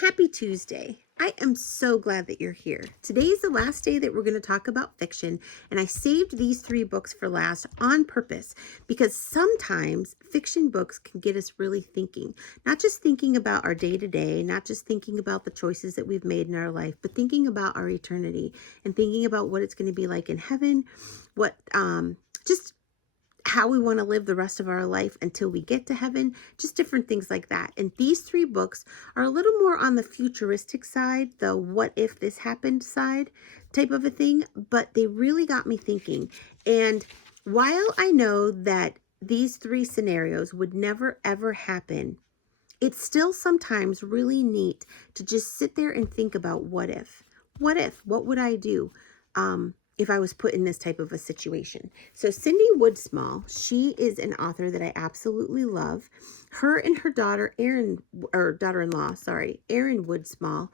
Happy Tuesday. I am so glad that you're here. Today is the last day that we're going to talk about fiction, and I saved these 3 books for last on purpose because sometimes fiction books can get us really thinking, not just thinking about our day-to-day, not just thinking about the choices that we've made in our life, but thinking about our eternity and thinking about what it's going to be like in heaven, what just how we want to live the rest of our life until we get to heaven, just different things like that. And these 3 books are a little more on the futuristic side, the what if this happened side type of a thing, but they really got me thinking. And while I know that these 3 scenarios would never ever happen, it's still sometimes really neat to just sit there and think about what if. What would I do? If I was put in this type of a situation. So Cindy Woodsmall, she is an author that I absolutely love. Her and her daughter, Erin, or daughter-in-law, sorry, Erin Woodsmall,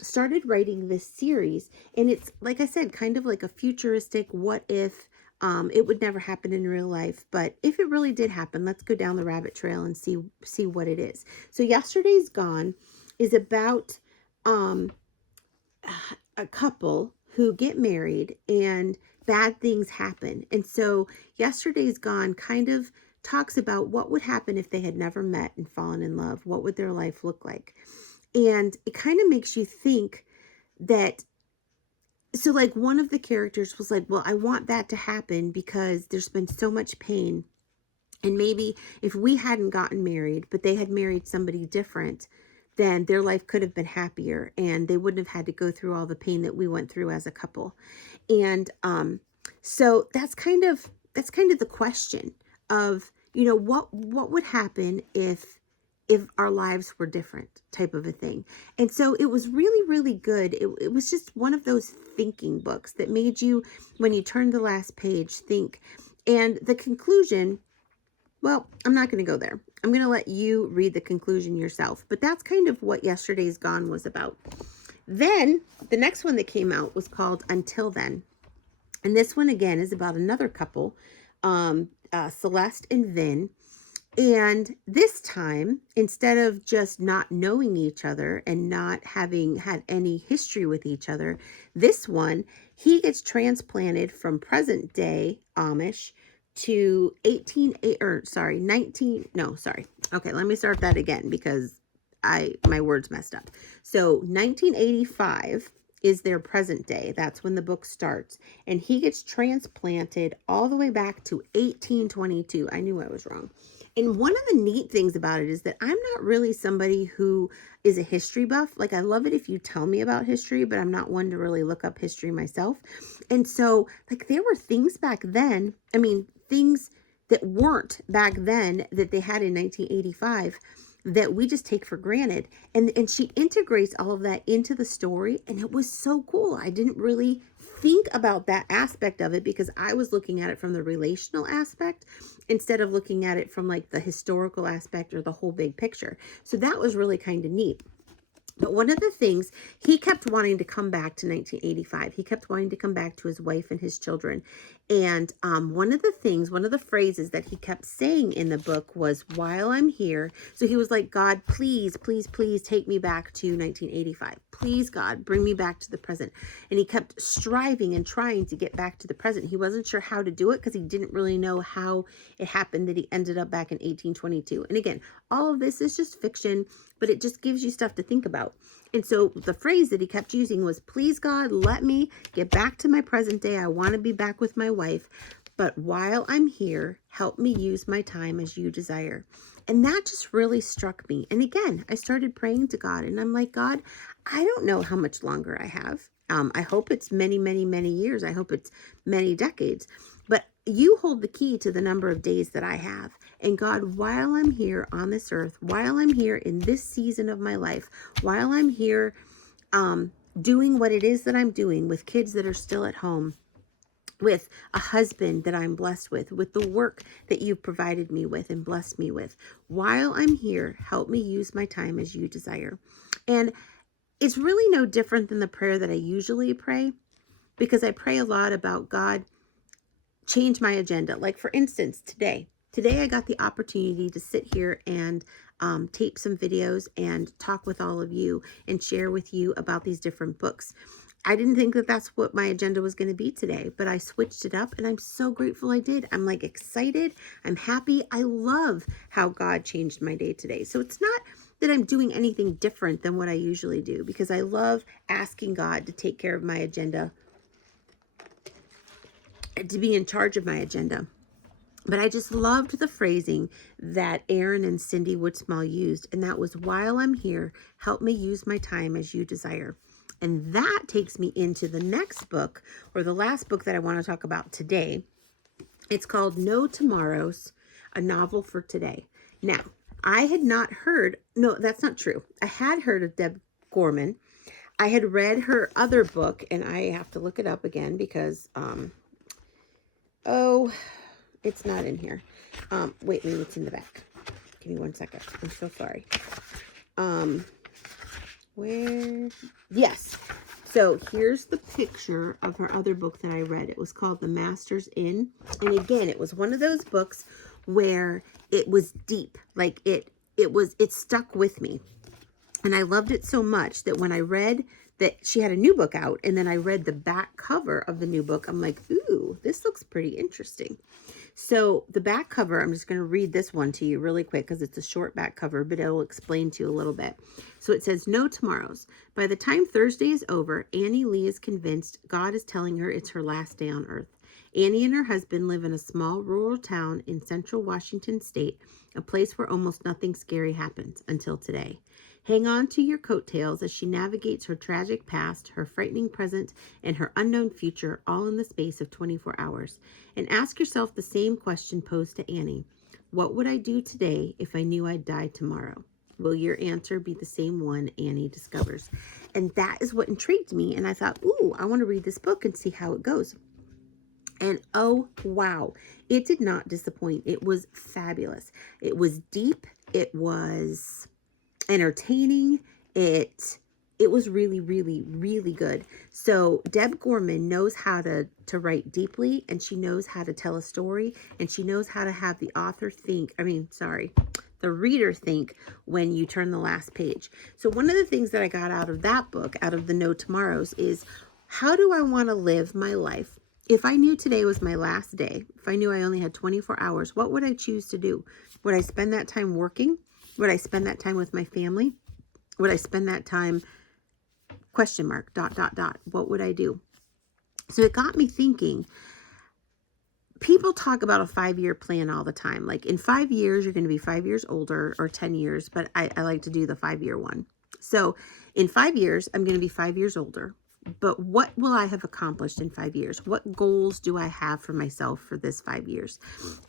started writing this series. And it's, like I said, kind of like a futuristic what if. It would never happen in real life, but if it really did happen, let's go down the rabbit trail and see what it is. So Yesterday's Gone is about a couple who get married and bad things happen. And so Yesterday's Gone kind of talks about what would happen if they had never met and fallen in love. What would their life look like? And it kind of makes you think that, so like one of the characters was like, well, I want that to happen because there's been so much pain. And maybe if we hadn't gotten married, but they had married somebody different, then their life could have been happier and they wouldn't have had to go through all the pain that we went through as a couple. And so that's kind of the question of, what would happen if our lives were different type of a thing. And so it was really, really good. It was just one of those thinking books that made you, when you turned the last page, think. And the conclusion, well, I'm not going to go there. I'm going to let you read the conclusion yourself. But that's kind of what Yesterday's Gone was about. Then the next one that came out was called Until Then. And this one, again, is about another couple, Celeste and Vin. And this time, instead of just not knowing each other and not having had any history with each other, this one, he gets transplanted from present day Amish to 19, no, sorry. Okay, let me start that again because my words messed up. So 1985 is their present day. That's when the book starts. And he gets transplanted all the way back to 1822. I knew I was wrong. And one of the neat things about it is that I'm not really somebody who is a history buff. Like, I love it if you tell me about history, but I'm not one to really look up history myself. And so, like, there were things back then, things that weren't back then that they had in 1985 that we just take for granted. And she integrates all of that into the story, and it was so cool. I didn't really think about that aspect of it because I was looking at it from the relational aspect instead of looking at it from like the historical aspect or the whole big picture. So that was really kind of neat. But one of the things, he kept wanting to come back to 1985. He kept wanting to come back to his wife and his children. And one of the phrases that he kept saying in the book was, while I'm here. So he was like, God, please, please, please take me back to 1985. Please, God, bring me back to the present. And he kept striving and trying to get back to the present. He wasn't sure how to do it because he didn't really know how it happened that he ended up back in 1822. And again, all of this is just fiction, but it just gives you stuff to think about. And so the phrase that he kept using was, please, God, let me get back to my present day. I want to be back with my wife. But while I'm here, help me use my time as you desire. And that just really struck me. And again, I started praying to God. And I'm like, God, I don't know how much longer I have. I hope it's many, many, many years. I hope it's many decades. But you hold the key to the number of days that I have. And God, while I'm here on this earth, while I'm here in this season of my life, while I'm here doing what it is that I'm doing with kids that are still at home, with a husband that I'm blessed with the work that you've provided me with and blessed me with, while I'm here, help me use my time as you desire. And it's really no different than the prayer that I usually pray, because I pray a lot about, God, change my agenda. Like, for instance, today I got the opportunity to sit here and tape some videos and talk with all of you and share with you about these different books. I didn't think that that's what my agenda was going to be today, but I switched it up and I'm so grateful I did. I'm like excited. I'm happy. I love how God changed my day today. So it's not that I'm doing anything different than what I usually do, because I love asking God to take care of my agenda, to be in charge of my agenda. But I just loved the phrasing that Erin and Cindy Woodsmall used, and that was, while I'm here, help me use my time as you desire. And that takes me into the next book, or the last book that I want to talk about today. It's called No Tomorrows, a novel for today. Now, I had not heard, no, that's not true. I had heard of Deb Gorman. I had read her other book, and I have to look it up again because, it's not in here. Wait, maybe it's in the back. Give me one second. I'm so sorry. Where? Yes. So here's the picture of her other book that I read. It was called The Master's Inn. And again, it was one of those books where it was deep. Like it stuck with me. And I loved it so much that when I read that she had a new book out, and then I read the back cover of the new book, I'm like, ooh, this looks pretty interesting. So the back cover, I'm just going to read this one to you really quick because it's a short back cover, but it'll explain to you a little bit. So it says, No Tomorrows. By the time Thursday is over, Annie Lee is convinced God is telling her it's her last day on earth. Annie and her husband live in a small rural town in central Washington state, a place where almost nothing scary happens until today. Hang on to your coattails as she navigates her tragic past, her frightening present, and her unknown future, all in the space of 24 hours. And ask yourself the same question posed to Annie. What would I do today if I knew I'd die tomorrow? Will your answer be the same one Annie discovers? And that is what intrigued me. And I thought, ooh, I want to read this book and see how it goes. And oh, wow, it did not disappoint. It was fabulous. It was deep. It was entertaining. It was really, really, really good. So Deb Gorman knows how to write deeply, and she knows how to tell a story, and she knows how to have the reader think when you turn the last page. So one of the things that I got out of that book, out of the No Tomorrows, is how do I want to live my life? If I knew today was my last day, if I knew I only had 24 hours, what would I choose to do? Would I spend that time working? Would I spend that time with my family? Would I spend that time, ? What would I do? So it got me thinking. People talk about a 5-year plan all the time. Like in 5 years, you're going to be 5 years older, or 10 years, but I like to do the 5-year one. So in 5 years, I'm going to be 5 years older. But what will I have accomplished in 5 years? What goals do I have for myself for this 5 years?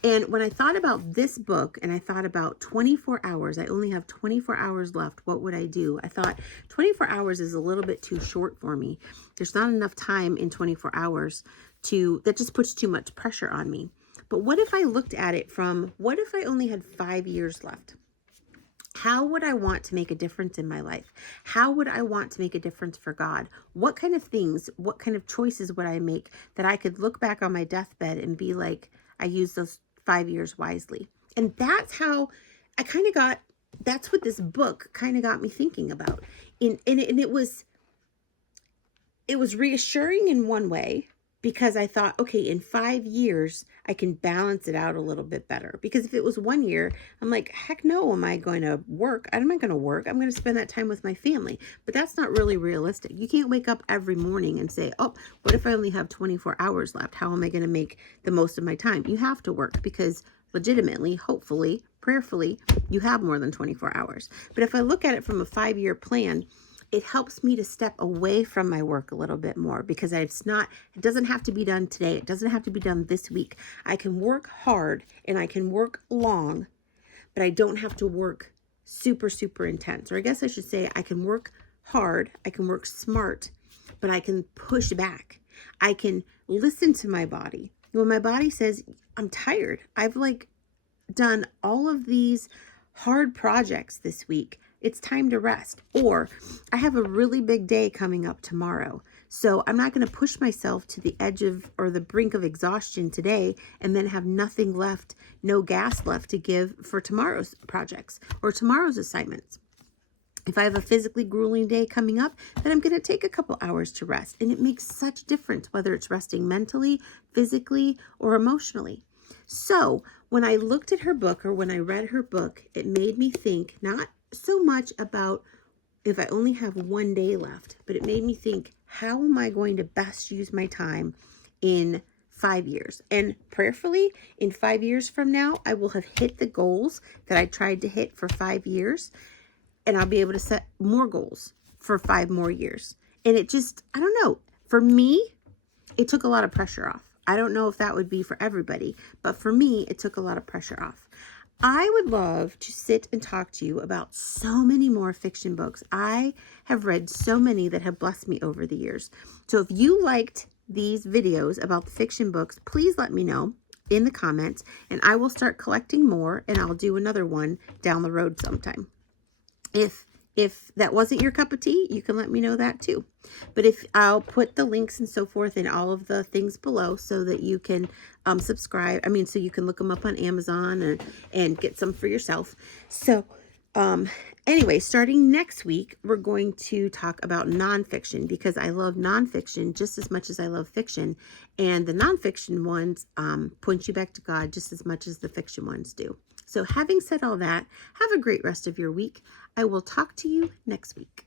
And when I thought about this book, and I thought about 24 hours, I only have 24 hours left. What would I do? I thought 24 hours is a little bit too short for me. There's not enough time in 24 hours that just puts too much pressure on me. But what if I looked at it from, what if I only had 5 years left? How would I want to make a difference in my life? How would I want to make a difference for God? What kind of things, what kind of choices would I make that I could look back on my deathbed and be like, I used those 5 years wisely? And that's how I kind of got, that's what this book kind of got me thinking about. And it was reassuring in one way, because I thought, okay, in 5 years, I can balance it out a little bit better. Because if it was 1 year, I'm like, heck no, am I going to work? I'm not going to work. I'm going to spend that time with my family. But that's not really realistic. You can't wake up every morning and say, oh, what if I only have 24 hours left? How am I going to make the most of my time? You have to work, because legitimately, hopefully, prayerfully, you have more than 24 hours. But if I look at it from a 5-year plan, it helps me to step away from my work a little bit more, because it doesn't have to be done today. It doesn't have to be done this week. I can work hard and I can work long, but I don't have to work super, super intense. Or I guess I should say I can work hard, I can work smart, but I can push back. I can listen to my body. When my body says, I'm tired, I've done all of these hard projects this week. it's time to rest. Or I have a really big day coming up tomorrow. So I'm not going to push myself to the edge of or the brink of exhaustion today and then have nothing left, no gas left to give for tomorrow's projects or tomorrow's assignments. If I have a physically grueling day coming up, then I'm going to take a couple hours to rest. And it makes such difference whether it's resting mentally, physically, or emotionally. So when I looked at her book or when I read her book, it made me think not so much about if I only have one day left, but it made me think, how am I going to best use my time in 5 years? And prayerfully, in 5 years from now, I will have hit the goals that I tried to hit for 5 years. And I'll be able to set more goals for 5 more years. And it just, I don't know. For me, it took a lot of pressure off. I don't know if that would be for everybody, but for me, it took a lot of pressure off. I would love to sit and talk to you about so many more fiction books. I have read so many that have blessed me over the years. So if you liked these videos about the fiction books, please let me know in the comments, and I will start collecting more, and I'll do another one down the road sometime. If that wasn't your cup of tea, you can let me know that too. But if I'll put the links and so forth in all of the things below so that you can subscribe. I mean, so you can look them up on Amazon and get some for yourself. So anyway, starting next week, we're going to talk about nonfiction because I love nonfiction just as much as I love fiction. And the nonfiction ones point you back to God just as much as the fiction ones do. So having said all that, have a great rest of your week. I will talk to you next week.